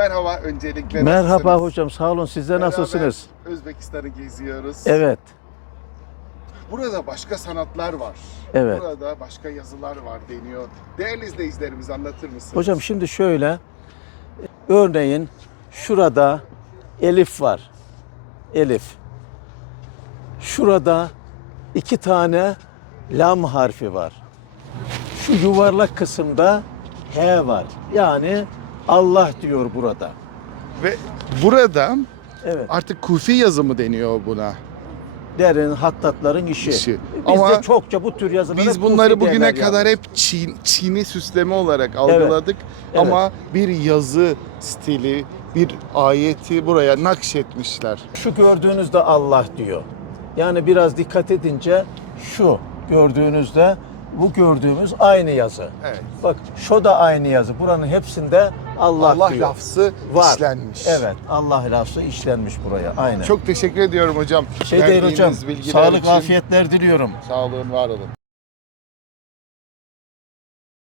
merhaba öncelikle. Merhaba nasılsınız? hocam sağ olun. Sizler Beraber nasılsınız? Özbekistan'ı geziyoruz. Evet. Burada başka sanatlar var. Evet. Burada başka yazılar var deniyor. Değerli izleyicilerimiz anlatır mısınız? Hocam şimdi şöyle. Örneğin şurada elif var. Elif. Şurada iki tane lam harfi var. Şu yuvarlak kısımda H var. Yani Allah diyor burada. Ve burada Evet. artık kufi yazımı deniyor buna. Derin hattatların işi. İşi. Biz Ama de çokça bu tür yazıları Biz bunları kufi bugüne derler kadar yalnız. hep Çin, Çin'i süsleme olarak algıladık. Evet. Ama bir yazı stili, bir ayeti buraya nakşetmişler. Şu gördüğünüzde Allah diyor. Yani biraz dikkat edince şu gördüğünüzde bu gördüğümüz aynı yazı. Evet. Bak şu da aynı yazı. Buranın hepsinde Allah, Allah diyor. lafzı Var. işlenmiş. Evet. Allah lafzı işlenmiş buraya. Aynen. Çok teşekkür ediyorum hocam. şey değil hocam. Sağlık, için. afiyetler diliyorum. Sağ olun, var olun.